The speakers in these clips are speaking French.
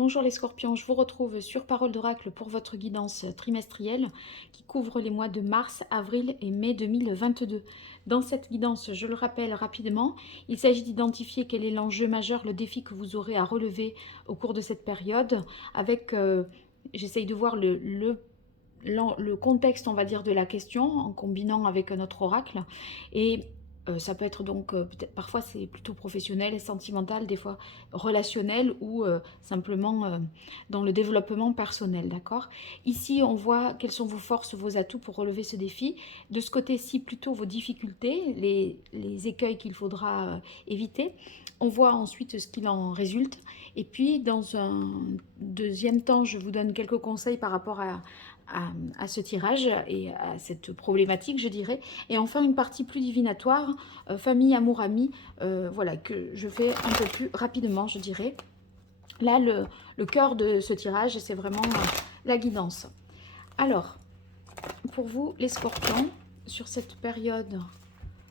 Bonjour les scorpions, je vous retrouve sur Parole d'Oracle pour votre guidance trimestrielle qui couvre les mois de mars, avril et mai 2022. Dans cette guidance, je le rappelle rapidement, il s'agit d'identifier quel est l'enjeu majeur, le défi que vous aurez à relever au cours de cette période avec, j'essaye de voir le contexte, on va dire, de la question en combinant avec notre oracle. Et ça peut être donc, peut-être parfois c'est plutôt professionnel, sentimental, des fois relationnel ou simplement dans le développement personnel, d'accord? Ici, on voit quelles sont vos forces, vos atouts pour relever ce défi. De ce côté-ci, plutôt vos difficultés, les écueils qu'il faudra éviter. On voit ensuite ce qu'il en résulte. Et puis, dans un deuxième temps, je vous donne quelques conseils par rapport à ce tirage et à cette problématique, je dirais. Et enfin, une partie plus divinatoire, famille, amour, amis, voilà, que je fais un peu plus rapidement, je dirais. Là, le cœur de ce tirage, c'est vraiment la guidance. Alors, pour vous, les scorpions, sur cette période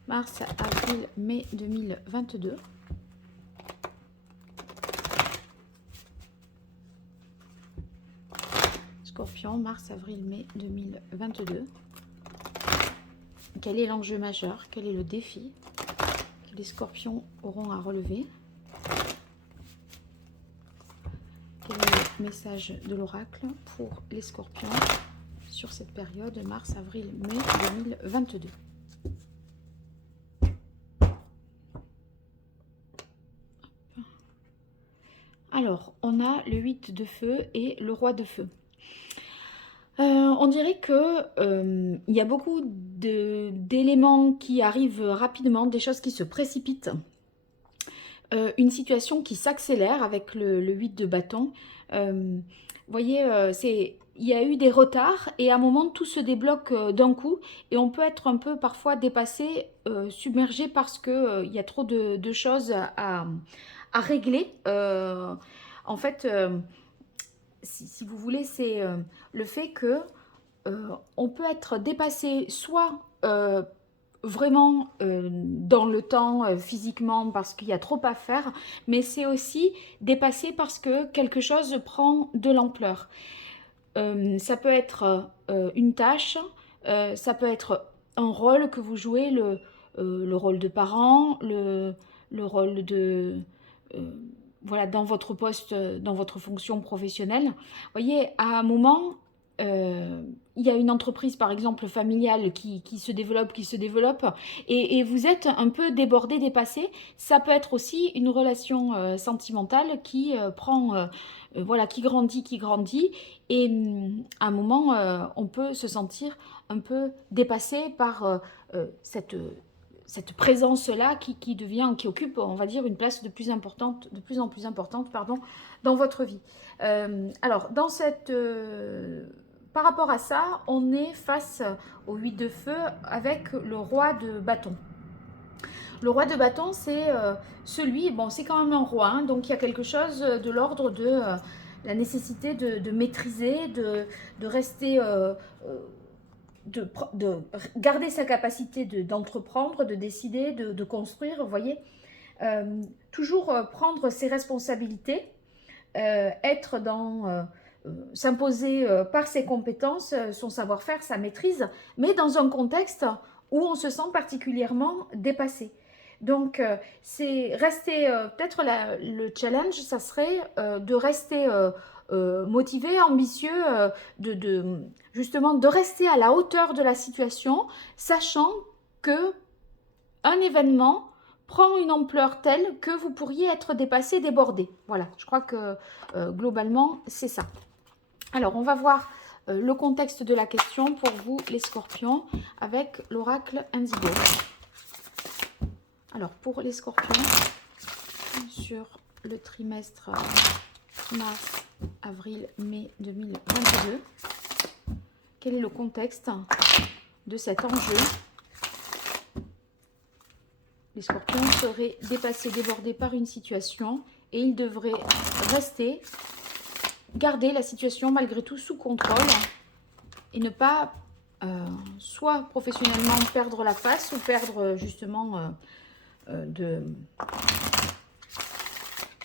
mars, avril, mai 2022, Scorpion, mars, avril, mai 2022. Quel est l'enjeu majeur? Quel est le défi que les scorpions auront à relever? Quel est le message de l'oracle pour les scorpions sur cette période mars, avril, mai 2022? Alors, on a le 8 de feu et le roi de feu. On dirait que il y a beaucoup d'éléments qui arrivent rapidement, des choses qui se précipitent. Une situation qui s'accélère avec le 8 de bâton. Vous voyez, il y a eu des retards et à un moment tout se débloque d'un coup et on peut être un peu parfois dépassé, submergé parce que il y a trop de choses à régler. En fait, si vous voulez, c'est le fait que on peut être dépassé soit vraiment dans le temps, physiquement, parce qu'il y a trop à faire, mais c'est aussi dépassé parce que quelque chose prend de l'ampleur. Ça peut être une tâche, ça peut être un rôle que vous jouez, le rôle de parent, le rôle de... euh, voilà, dans votre poste, dans votre fonction professionnelle. Vous voyez, à un moment, il y a une entreprise, par exemple, familiale qui se développe, et vous êtes un peu débordé, dépassé. Ça peut être aussi une relation sentimentale qui prend, voilà, qui grandit, et à un moment, on peut se sentir un peu dépassé par cette présence-là qui devient, qui occupe, on va dire, une place de plus en plus importante, pardon, dans votre vie. Alors, par rapport à ça, on est face au 8 de feu avec le roi de bâton. Le roi de bâton, c'est celui, bon, c'est quand même un roi, hein, donc il y a quelque chose de l'ordre de la nécessité de maîtriser, de rester, de garder sa capacité d'entreprendre, de décider, de construire, vous voyez. Toujours prendre ses responsabilités, être dans... s'imposer par ses compétences, son savoir-faire, sa maîtrise, mais dans un contexte où on se sent particulièrement dépassé. Donc, c'est rester, peut-être le challenge, ça serait de rester motivé, ambitieux, justement de rester à la hauteur de la situation, sachant que un événement prend une ampleur telle que vous pourriez être dépassé, débordé. Voilà, je crois que globalement, c'est ça. Alors, on va voir le contexte de la question pour vous, les scorpions, avec l'oracle Indigo. Alors, pour les scorpions, sur le trimestre mars, avril, mai 2022, quel est le contexte de cet enjeu? Les scorpions seraient dépassés, débordés par une situation et ils devraient rester, garder la situation malgré tout sous contrôle et ne pas soit professionnellement perdre la face ou perdre justement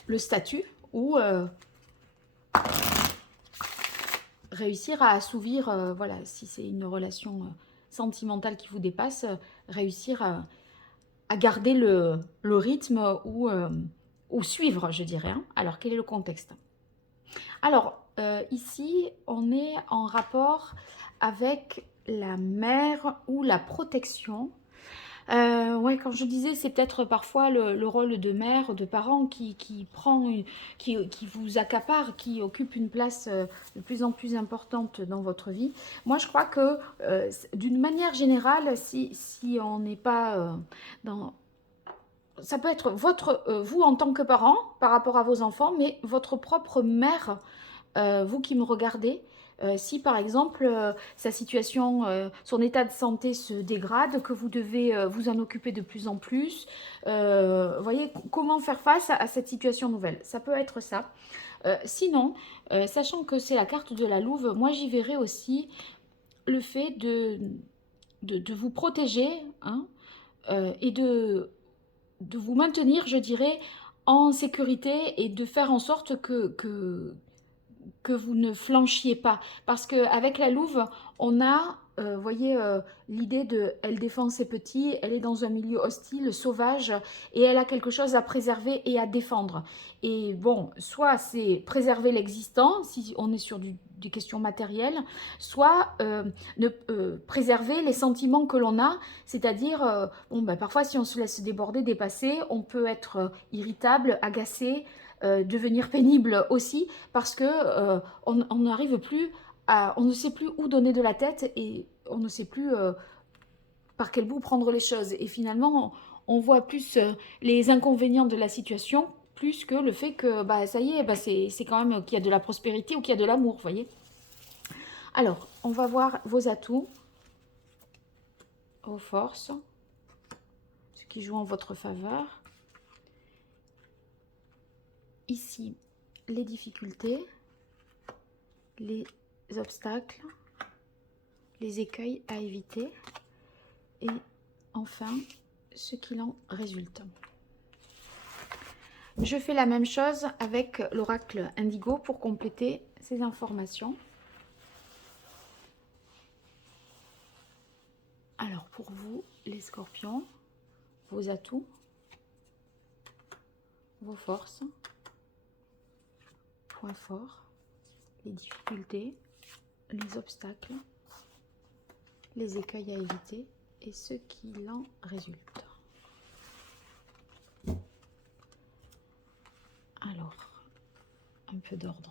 le statut ou réussir à assouvir, voilà, si c'est une relation sentimentale qui vous dépasse, réussir à garder le rythme ou suivre, je dirais, hein. Alors, quel est le contexte? Alors, ici, on est en rapport avec la mère ou la protection. Ouais, quand je disais, c'est peut-être parfois le rôle de mère, de parent qui prend, qui vous accapare, qui occupe une place de plus en plus importante dans votre vie. Moi, je crois que d'une manière générale, si on n'est pas dans... Ça peut être vous en tant que parent par rapport à vos enfants, mais votre propre mère, vous qui me regardez, si par exemple sa situation, son état de santé se dégrade, que vous devez vous en occuper de plus en plus, voyez comment faire face à cette situation nouvelle. Ça peut être ça. Sinon, sachant que c'est la carte de la louve, moi j'y verrai aussi le fait de vous protéger, hein, et de vous maintenir, je dirais, en sécurité et de faire en sorte que vous ne flanchiez pas. Parce qu'avec la louve, on a, voyez, l'idée de, elle défend ses petits, elle est dans un milieu hostile, sauvage, et elle a quelque chose à préserver et à défendre. Et bon, soit c'est préserver l'existant, si on est sur des questions matérielles, soit préserver les sentiments que l'on a, c'est-à-dire, bon, ben, parfois si on se laisse déborder, dépasser, on peut être irritable, agacé, devenir pénible aussi, parce que on n'arrive plus à, on ne sait plus où donner de la tête et on ne sait plus par quel bout prendre les choses. Et finalement, on voit plus les inconvénients de la situation plus que le fait que bah, ça y est, bah, c'est quand même qu'il y a de la prospérité ou qu'il y a de l'amour, vous voyez. Alors, on va voir vos atouts, vos forces, ce qui joue en votre faveur. Ici, les difficultés, les obstacles, les écueils à éviter et enfin ce qu'il en résulte. Je fais la même chose avec l'oracle Indigo pour compléter ces informations. Alors pour vous les scorpions, vos atouts, vos forces, points forts, les difficultés, les obstacles, les écueils à éviter et ce qu'il en résulte. Alors, un peu d'ordre.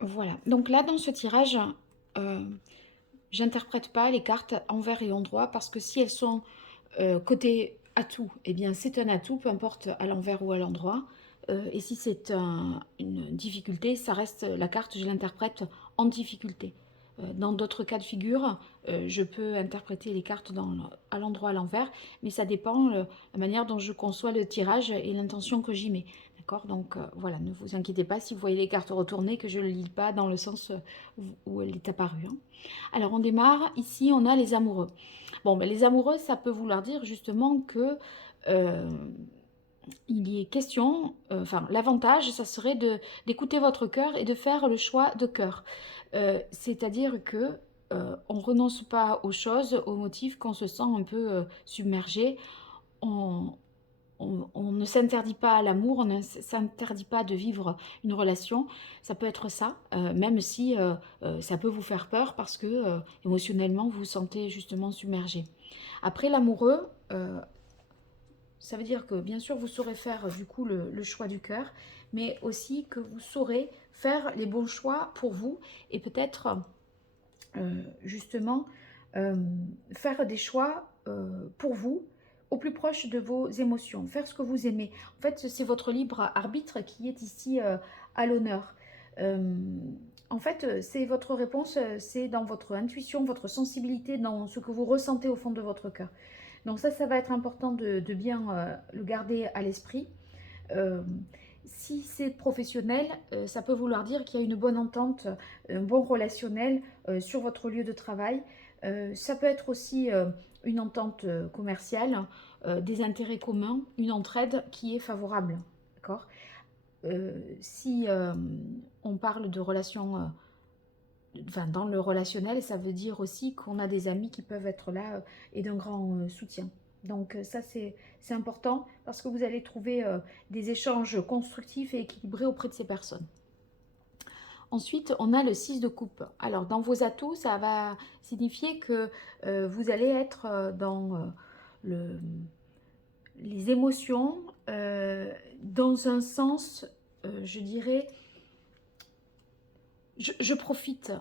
Voilà, donc là dans ce tirage, j'interprète pas les cartes envers et endroit parce que si elles sont côté atout, eh bien c'est un atout, peu importe à l'envers ou à l'endroit. Et si c'est une difficulté, ça reste la carte, je l'interprète en difficulté. Dans d'autres cas de figure, je peux interpréter les cartes à l'endroit, à l'envers, mais ça dépend la manière dont je conçois le tirage et l'intention que j'y mets. D'accord? Donc voilà, ne vous inquiétez pas si vous voyez les cartes retournées, que je ne les lis pas dans le sens où elle est apparue, hein. Alors on démarre, ici on a les amoureux. Bon, ben, les amoureux, ça peut vouloir dire justement que il y est question, enfin l'avantage, ça serait d'écouter votre cœur et de faire le choix de cœur. C'est-à-dire que on renonce pas aux choses, aux motifs, qu'on se sent un peu submergé. On, on ne s'interdit pas l'amour, on ne s'interdit pas de vivre une relation. Ça peut être ça, même si ça peut vous faire peur parce que émotionnellement, vous vous sentez justement submergé. Après, l'amoureux, ça veut dire que bien sûr, vous saurez faire du coup le choix du cœur, mais aussi que vous saurez faire les bons choix pour vous et peut-être justement faire des choix pour vous au plus proche de vos émotions, faire ce que vous aimez. En fait, c'est votre libre arbitre qui est ici à l'honneur. En fait, c'est votre réponse, c'est dans votre intuition, votre sensibilité, dans ce que vous ressentez au fond de votre cœur. Donc ça va être important de bien le garder à l'esprit. Si c'est professionnel, ça peut vouloir dire qu'il y a une bonne entente, un bon relationnel sur votre lieu de travail. Ça peut être aussi une entente commerciale, des intérêts communs, une entraide qui est favorable. D'accord? Si on parle de relations, enfin, dans le relationnel, ça veut dire aussi qu'on a des amis qui peuvent être là et d'un grand soutien. Donc ça, c'est important parce que vous allez trouver des échanges constructifs et équilibrés auprès de ces personnes. Ensuite, on a le 6 de coupe. Alors, dans vos atouts, ça va signifier que vous allez être dans les émotions, dans un sens, je dirais, je profite.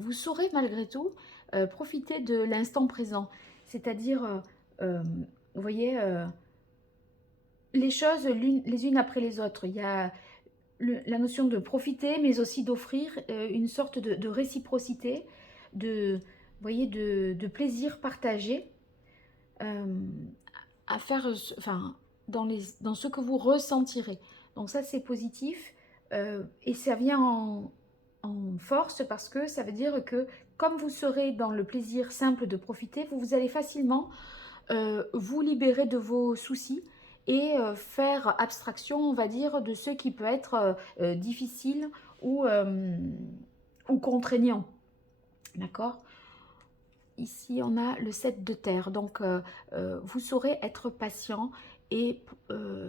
Vous saurez malgré tout profiter de l'instant présent. C'est-à-dire, vous voyez, les choses les unes après les autres. Il y a la notion de profiter, mais aussi d'offrir une sorte de réciprocité, vous voyez, de plaisir partagé euh, à faire, enfin, dans ce que vous ressentirez. Donc ça, c'est positif et ça vient en force parce que ça veut dire que comme vous serez dans le plaisir simple de profiter, vous allez facilement vous libérer de vos soucis et faire abstraction, on va dire, de ce qui peut être difficile ou contraignant. D'accord? Ici, on a le 7 de terre. Donc, vous saurez être patient et,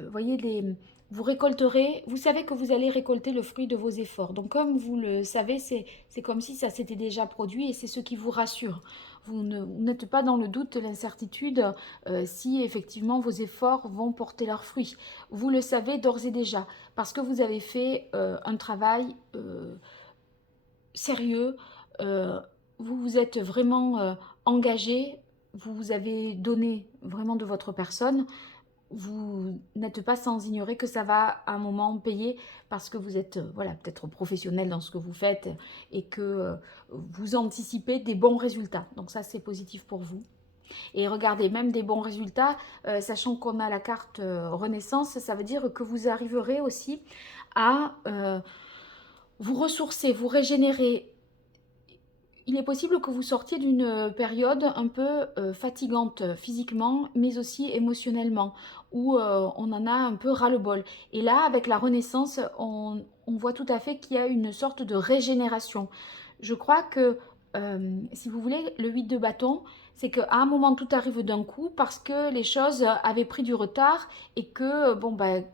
voyez, vous récolterez, vous savez que vous allez récolter le fruit de vos efforts. Donc, comme vous le savez, c'est comme si ça s'était déjà produit et c'est ce qui vous rassure. Vous n'êtes pas dans le doute, l'incertitude, si effectivement vos efforts vont porter leurs fruits. Vous le savez d'ores et déjà parce que vous avez fait un travail sérieux, vous vous êtes vraiment engagé, vous vous avez donné vraiment de votre personne, vous n'êtes pas sans ignorer que ça va à un moment payer parce que vous êtes voilà, peut-être professionnel dans ce que vous faites et que vous anticipez des bons résultats. Donc ça, c'est positif pour vous. Et regardez, même des bons résultats, sachant qu'on a la carte Renaissance, ça veut dire que vous arriverez aussi à vous ressourcer, vous régénérer. Il est possible que vous sortiez d'une période un peu fatigante physiquement, mais aussi émotionnellement, où on en a un peu ras-le-bol. Et là, avec la Renaissance, on voit tout à fait qu'il y a une sorte de régénération. Je crois que, si vous voulez, le 8 de bâton, c'est qu'à un moment, tout arrive d'un coup parce que les choses avaient pris du retard et que, bon, ben,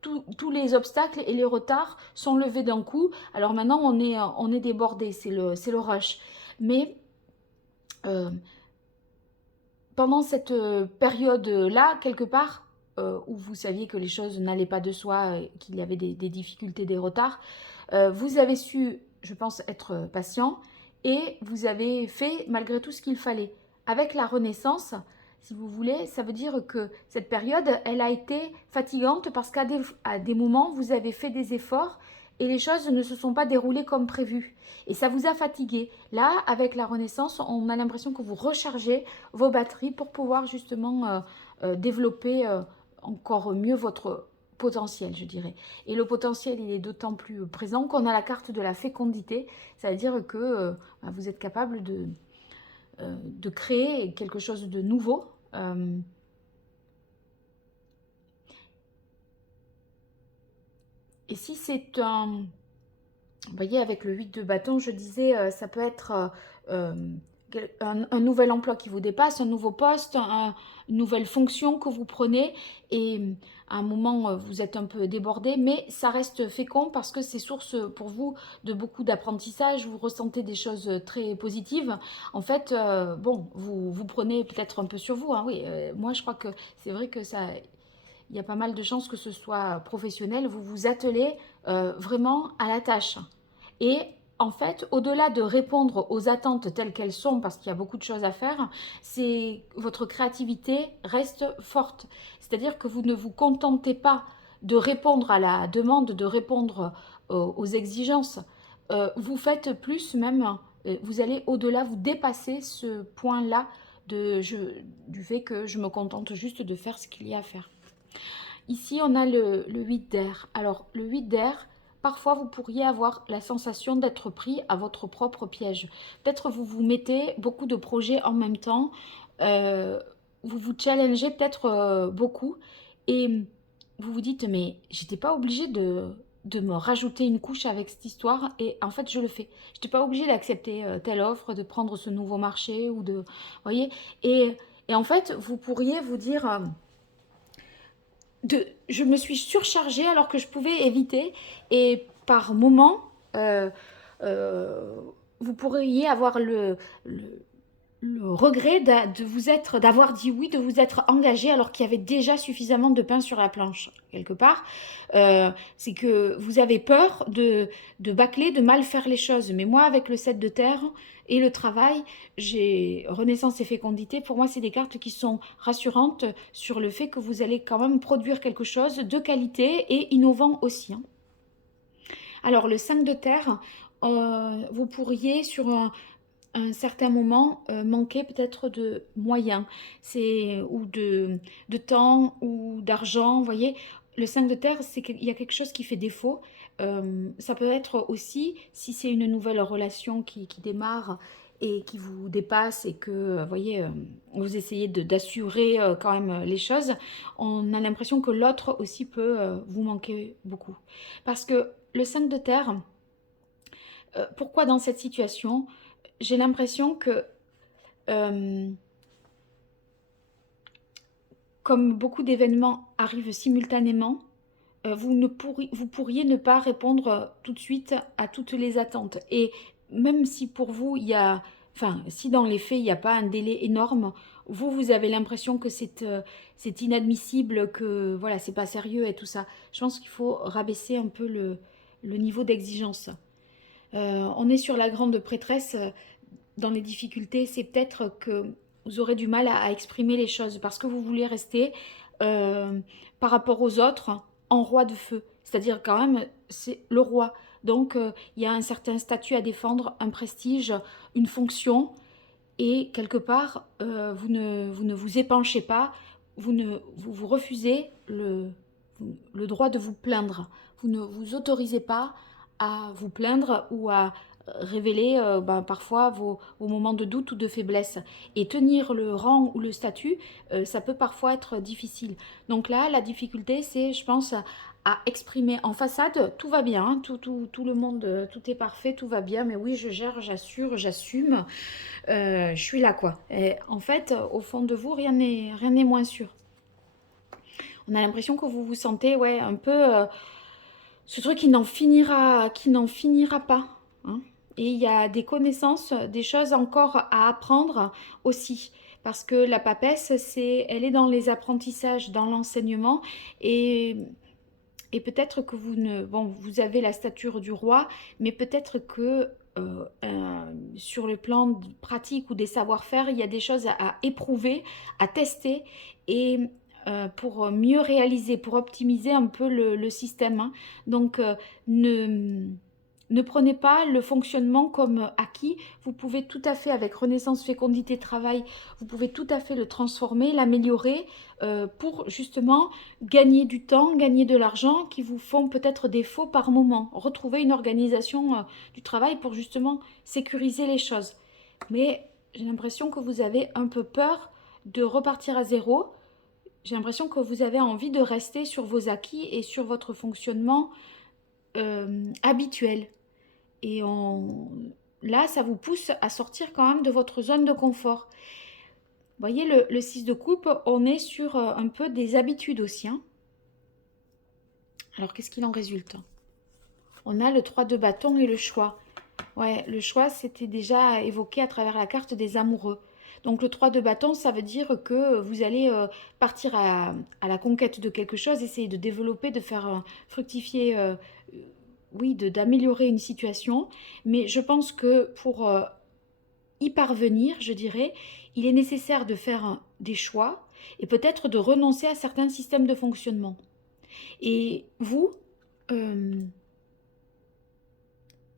tous les obstacles et les retards sont levés d'un coup. Alors maintenant, on est débordé, c'est le rush. Mais euh, pendant cette période-là, quelque part, où vous saviez que les choses n'allaient pas de soi, qu'il y avait des difficultés, des retards, vous avez su, je pense, être patient et vous avez fait malgré tout ce qu'il fallait. Avec la Renaissance, si vous voulez, ça veut dire que cette période, elle a été fatigante parce qu'à des moments, vous avez fait des efforts et les choses ne se sont pas déroulées comme prévu. Et ça vous a fatigué. Là, avec la Renaissance, on a l'impression que vous rechargez vos batteries pour pouvoir justement développer encore mieux votre potentiel, je dirais. Et le potentiel, il est d'autant plus présent qu'on a la carte de la fécondité, c'est-à-dire que vous êtes capable de créer quelque chose de nouveau. Et si c'est un... Vous voyez, avec le 8 de bâton, je disais, ça peut être un nouvel emploi qui vous dépasse, un nouveau poste, une nouvelle fonction que vous prenez. Et à un moment, vous êtes un peu débordé, mais ça reste fécond parce que c'est source pour vous de beaucoup d'apprentissage. Vous ressentez des choses très positives. En fait, bon, vous prenez peut-être un peu sur vous. Hein, oui, moi, je crois que c'est vrai que ça... Il y a pas mal de chances que ce soit professionnel. Vous vous attelez vraiment à la tâche. Et en fait, au-delà de répondre aux attentes telles qu'elles sont, parce qu'il y a beaucoup de choses à faire, c'est votre créativité reste forte. C'est-à-dire que vous ne vous contentez pas de répondre à la demande, de répondre aux exigences. Vous faites plus même, vous allez au-delà, vous dépassez ce point-là du fait que je me contente juste de faire ce qu'il y a à faire. ici, on a le 8 d'air. Alors, le 8 d'air, parfois, vous pourriez avoir la sensation d'être pris à votre propre piège. Peut-être vous vous mettez beaucoup de projets en même temps. euh, vous vous challengez peut-être beaucoup. Et vous vous dites, mais j'étais pas obligée de me rajouter une couche avec cette histoire. Et en fait, je le fais. Je n'étais pas obligée d'accepter telle offre, de prendre ce nouveau marché ou de... Voyez. Et en fait, vous pourriez vous dire... je me suis surchargée alors que je pouvais éviter. Et par moment, euh, euh, vous pourriez avoir le regret d'avoir dit oui, de vous être engagé alors qu'il y avait déjà suffisamment de pain sur la planche, quelque part. C'est que vous avez peur de bâcler, de mal faire les choses. Mais moi, avec le 7 de terre et le travail, j'ai renaissance et fécondité. Pour moi, c'est des cartes qui sont rassurantes sur le fait que vous allez quand même produire quelque chose de qualité et innovant aussi, hein. Alors, le 5 de terre, vous pourriez, sur un certain moment, manquer peut-être de moyens, ou de temps ou d'argent, vous voyez. Le 5 de terre, c'est qu'il y a quelque chose qui fait défaut. Ça peut être aussi, si c'est une nouvelle relation qui démarre et qui vous dépasse et que, vous voyez, vous essayez d'assurer quand même les choses, on a l'impression que l'autre aussi peut vous manquer beaucoup. Parce que le 5 de terre, pourquoi dans cette situation, j'ai l'impression que, euh, comme beaucoup d'événements arrivent simultanément, vous pourriez ne pas répondre tout de suite à toutes les attentes. Et même si pour vous, enfin, si dans les faits, il n'y a pas un délai énorme, vous avez l'impression que c'est inadmissible, que voilà, c'est pas sérieux et tout ça. Je pense qu'il faut rabaisser un peu le niveau d'exigence. On est sur la grande prêtresse. Dans les difficultés, c'est peut-être que vous aurez du mal à exprimer les choses parce que vous voulez rester euh, par rapport aux autres en roi de feu. C'est-à-dire quand même, c'est le roi. Donc, il y a un certain statut à défendre, un prestige, une fonction. Et quelque part, vous ne vous épanchez pas, vous refusez le droit de vous plaindre. Vous ne vous autorisez pas à vous plaindre ou à révéler parfois vos moments de doute ou de faiblesse. Et tenir le rang ou le statut, ça peut parfois être difficile. Donc là, la difficulté, c'est, je pense, à exprimer en façade, tout va bien, hein, tout le monde, tout est parfait, tout va bien, mais oui, je gère, j'assure, j'assume, je suis là, quoi. Et en fait, au fond de vous, rien n'est moins sûr. On a l'impression que vous vous sentez, ouais, un peu ce truc qui n'en finira pas, hein. Et il y a des connaissances, des choses encore à apprendre aussi. Parce que la papesse, elle est dans les apprentissages, dans l'enseignement. Et peut-être que vous avez la stature du roi, mais peut-être que sur le plan pratique ou des savoir-faire, il y a des choses à éprouver, à tester et pour mieux réaliser, pour optimiser un peu le système, hein. Donc, ne prenez pas le fonctionnement comme acquis. Vous pouvez tout à fait, avec Renaissance Fécondité Travail, vous pouvez tout à fait le transformer, l'améliorer pour justement gagner du temps, gagner de l'argent qui vous font peut-être défaut par moment. Retrouver une organisation du travail pour justement sécuriser les choses. Mais j'ai l'impression que vous avez un peu peur de repartir à zéro. J'ai l'impression que vous avez envie de rester sur vos acquis et sur votre fonctionnement habituel. Et là, ça vous pousse à sortir quand même de votre zone de confort. Vous voyez, le 6 de coupe, on est sur un peu des habitudes aussi, hein. Alors, qu'est-ce qu'il en résulte? On a le 3 de bâton et le choix. Ouais, le choix, c'était déjà évoqué à travers la carte des amoureux. Donc le 3 de bâton, ça veut dire que vous allez partir à la conquête de quelque chose, essayer de développer, de faire fructifier, oui, d'améliorer une situation. Mais je pense que pour y parvenir, je dirais, il est nécessaire de faire des choix et peut-être de renoncer à certains systèmes de fonctionnement. Et vous, euh,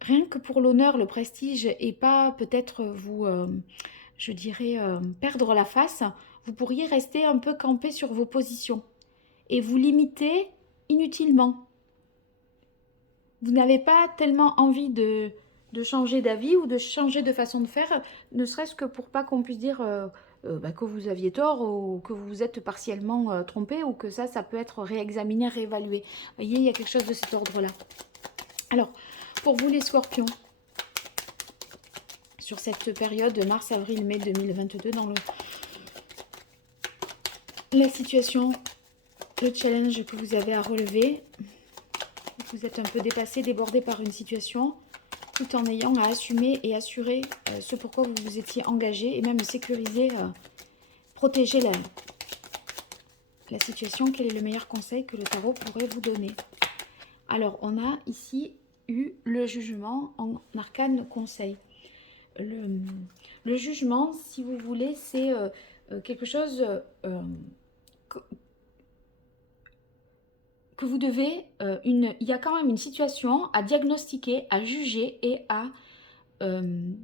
rien que pour l'honneur, le prestige et pas peut-être vous, je dirais, perdre la face, vous pourriez rester un peu campé sur vos positions et vous limitez inutilement. Vous n'avez pas tellement envie de changer d'avis ou de changer de façon de faire, ne serait-ce que pour pas qu'on puisse dire que vous aviez tort ou que vous vous êtes partiellement trompé ou que ça peut être réexaminé, réévalué. Vous voyez, il y a quelque chose de cet ordre-là. Alors, pour vous les scorpions, sur cette période de mars, avril, mai 2022, dans la situation, le challenge que vous avez à relever, vous êtes un peu dépassé, débordé par une situation, tout en ayant à assumer et assurer ce pourquoi vous vous étiez engagé et même sécuriser, protéger la situation. Quel est le meilleur conseil que le tarot pourrait vous donner? Alors, on a ici eu le jugement en arcane conseil. Le jugement, si vous voulez, c'est quelque chose que vous devez, il y a quand même une situation à diagnostiquer, à juger et à une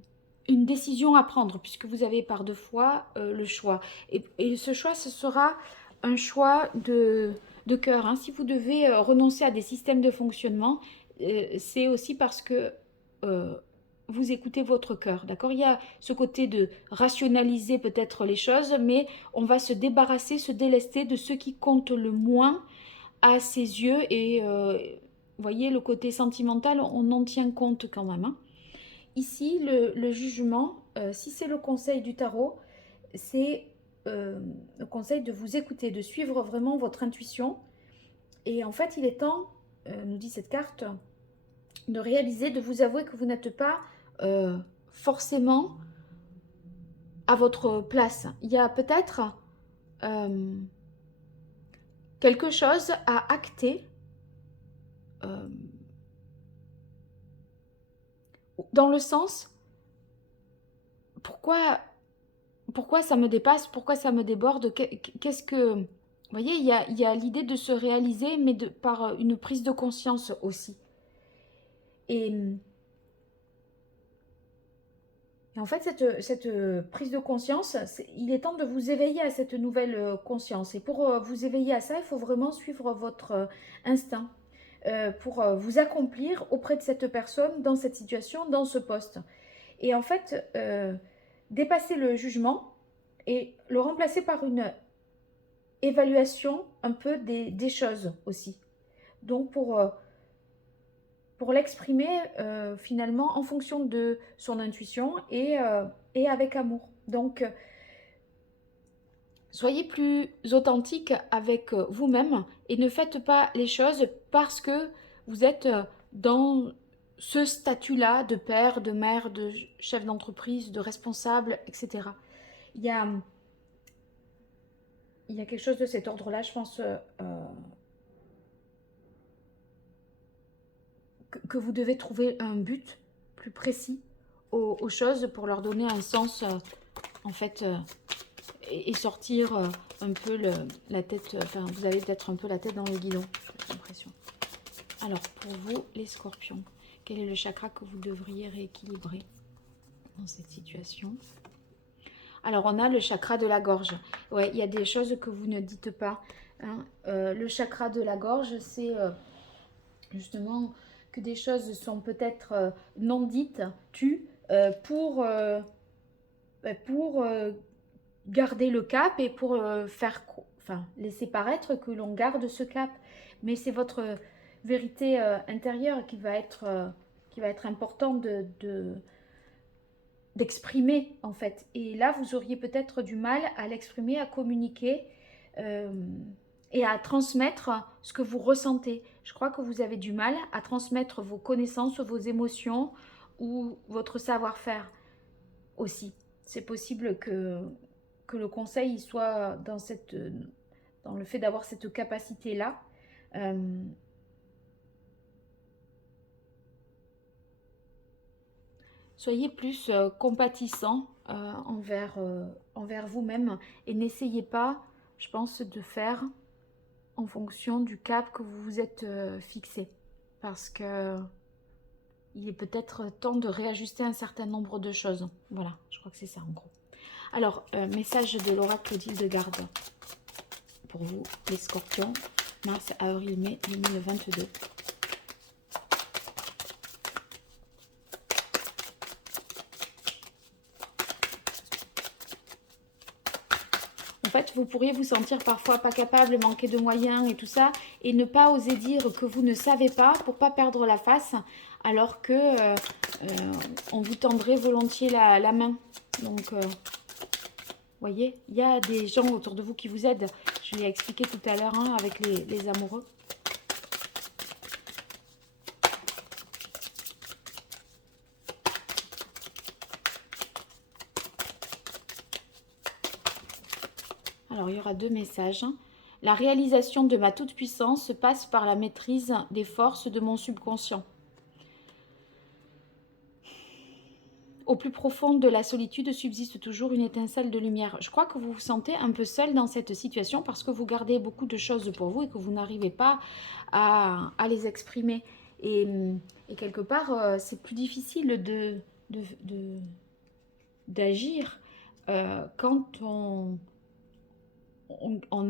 décision à prendre, puisque vous avez par deux fois le choix. Et ce choix, ce sera un choix de cœur. Hein. Si vous devez renoncer à des systèmes de fonctionnement, c'est aussi parce que vous écoutez votre cœur, d'accord? Il y a ce côté de rationaliser peut-être les choses, mais on va se débarrasser, se délester de ce qui compte le moins à ses yeux. Et vous voyez, le côté sentimental, on en tient compte quand même. Hein. Ici, le jugement, si c'est le conseil du tarot, c'est le conseil de vous écouter, de suivre vraiment votre intuition. Et en fait, il est temps, nous dit cette carte, de réaliser, de vous avouer que vous n'êtes pas forcément à votre place. Il y a peut-être quelque chose à acter dans le sens pourquoi ça me dépasse, pourquoi ça me déborde, qu'est-ce que... Vous voyez, il y a l'idée de se réaliser, mais par une prise de conscience aussi. Et en fait, cette prise de conscience, il est temps de vous éveiller à cette nouvelle conscience. Et pour vous éveiller à ça, il faut vraiment suivre votre instinct pour vous accomplir auprès de cette personne, dans cette situation, dans ce poste. Et en fait, dépasser le jugement et le remplacer par une évaluation un peu des choses aussi. Donc pour l'exprimer finalement en fonction de son intuition et avec amour. Donc, soyez plus authentique avec vous-même et ne faites pas les choses parce que vous êtes dans ce statut-là de père, de mère, de chef d'entreprise, de responsable, etc. Il y a quelque chose de cet ordre-là, je pense, que vous devez trouver un but plus précis aux choses pour leur donner un sens, en fait, et sortir un peu la tête, enfin, vous avez peut-être un peu la tête dans le guidon, j'ai l'impression. Alors, pour vous, les scorpions, quel est le chakra que vous devriez rééquilibrer dans cette situation? Alors, on a le chakra de la gorge. Ouais, il y a des choses que vous ne dites pas. Hein. Le chakra de la gorge, c'est justement que des choses sont peut-être non dites, tues, pour garder le cap et pour laisser paraître que l'on garde ce cap. Mais c'est votre vérité intérieure qui va être important d'exprimer en fait. Et là, vous auriez peut-être du mal à l'exprimer, à communiquer et à transmettre ce que vous ressentez. Je crois que vous avez du mal à transmettre vos connaissances, vos émotions ou votre savoir-faire aussi. C'est possible que le conseil soit dans le fait d'avoir cette capacité-là. Soyez plus compatissant envers vous-même et n'essayez pas, je pense, de faire en fonction du cap que vous vous êtes fixé. Parce que il est peut-être temps de réajuster un certain nombre de choses. Voilà, je crois que c'est ça en gros. Alors, message de l'oracle d'Hildegarde pour vous, les scorpions, mars, avril, mai 2022. En fait, vous pourriez vous sentir parfois pas capable, manquer de moyens et tout ça, et ne pas oser dire que vous ne savez pas pour pas perdre la face, alors que on vous tendrait volontiers la main. Donc, voyez, il y a des gens autour de vous qui vous aident. Je l'ai expliqué tout à l'heure hein, avec les amoureux. Alors, il y aura 2 messages. La réalisation de ma toute-puissance passe par la maîtrise des forces de mon subconscient. Au plus profond de la solitude subsiste toujours une étincelle de lumière. Je crois que vous vous sentez un peu seul dans cette situation parce que vous gardez beaucoup de choses pour vous et que vous n'arrivez pas à les exprimer. Et quelque part, c'est plus difficile d'agir quand on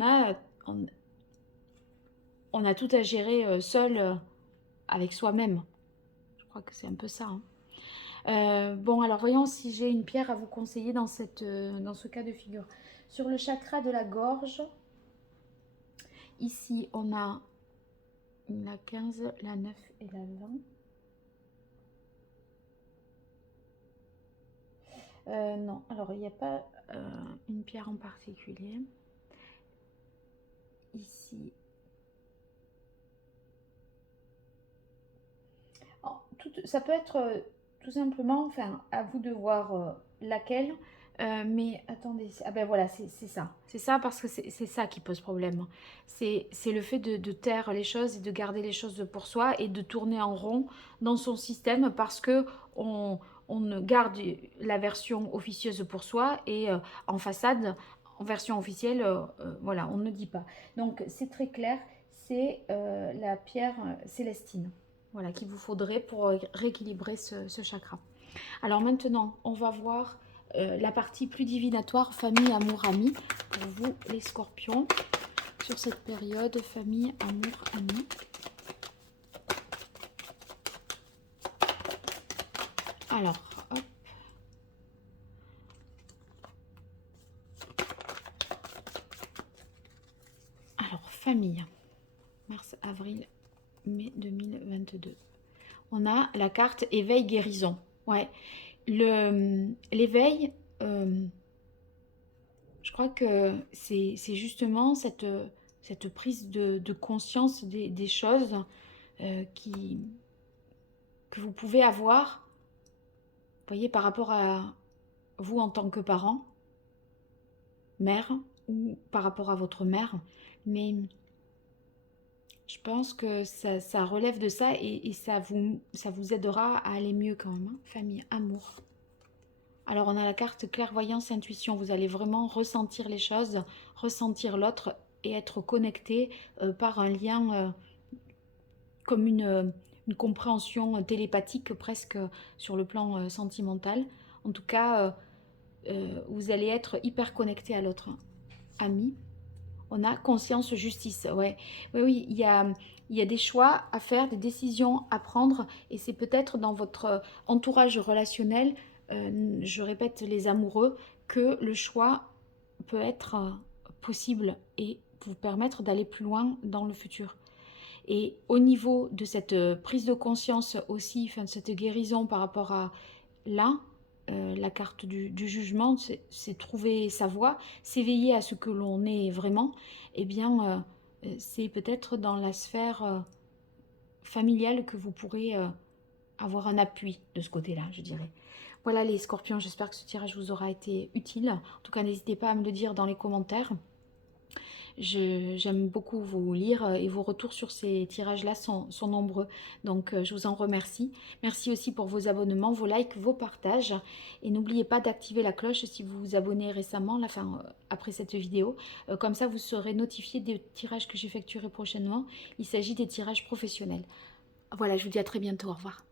a tout à gérer seul avec soi-même. Je crois que c'est un peu ça. Hein. Bon, alors voyons si j'ai une pierre à vous conseiller dans ce cas de figure. Sur le chakra de la gorge, ici on a la 15, la 9 et la 20. Non, alors il n'y a pas une pierre en particulier. Ici. Oh, ça peut être tout simplement, enfin, à vous de voir laquelle. Mais attendez, ah ben voilà, c'est ça. C'est ça parce que c'est ça qui pose problème. C'est le fait de taire les choses et de garder les choses pour soi et de tourner en rond dans son système parce que on garde la version officieuse pour soi et en façade, en version officielle, voilà, on ne dit pas. Donc c'est très clair, c'est la pierre célestine. Voilà, qu'il vous faudrait pour rééquilibrer ce chakra. Alors maintenant, on va voir la partie plus divinatoire, famille, amour, amis. Pour vous, les scorpions, sur cette période, famille, amour, amis. Alors, hop. Alors, famille, mars, avril, mai 2022. On a la carte éveil guérison. Ouais, l'éveil, je crois que c'est justement cette prise de conscience des choses que vous pouvez avoir, vous voyez, par rapport à vous en tant que parent, mère, ou par rapport à votre mère. Mais je pense que ça relève de ça et ça vous aidera à aller mieux quand même. Hein. Famille, amour. Alors on a la carte clairvoyance, intuition. Vous allez vraiment ressentir les choses, ressentir l'autre et être connecté par un lien comme une compréhension télépathique presque sur le plan sentimental. En tout cas, vous allez être hyper connecté à l'autre. Ami. On a conscience, justice. Ouais. Oui, oui, il y a des choix à faire, des décisions à prendre. Et c'est peut-être dans votre entourage relationnel, je répète, les amoureux, que le choix peut être possible et vous permettre d'aller plus loin dans le futur. Et au niveau de cette prise de conscience aussi, enfin, de cette guérison par rapport à là, la carte du jugement, c'est trouver sa voie, s'éveiller à ce que l'on est vraiment, eh bien, c'est peut-être dans la sphère familiale que vous pourrez avoir un appui de ce côté-là, je dirais. Voilà les scorpions, j'espère que ce tirage vous aura été utile. En tout cas, n'hésitez pas à me le dire dans les commentaires. J'aime beaucoup vous lire et vos retours sur ces tirages-là sont nombreux. Donc, je vous en remercie. Merci aussi pour vos abonnements, vos likes, vos partages. Et n'oubliez pas d'activer la cloche si vous vous abonnez récemment, après cette vidéo. Comme ça, vous serez notifié des tirages que j'effectuerai prochainement. Il s'agit des tirages professionnels. Voilà, je vous dis à très bientôt. Au revoir.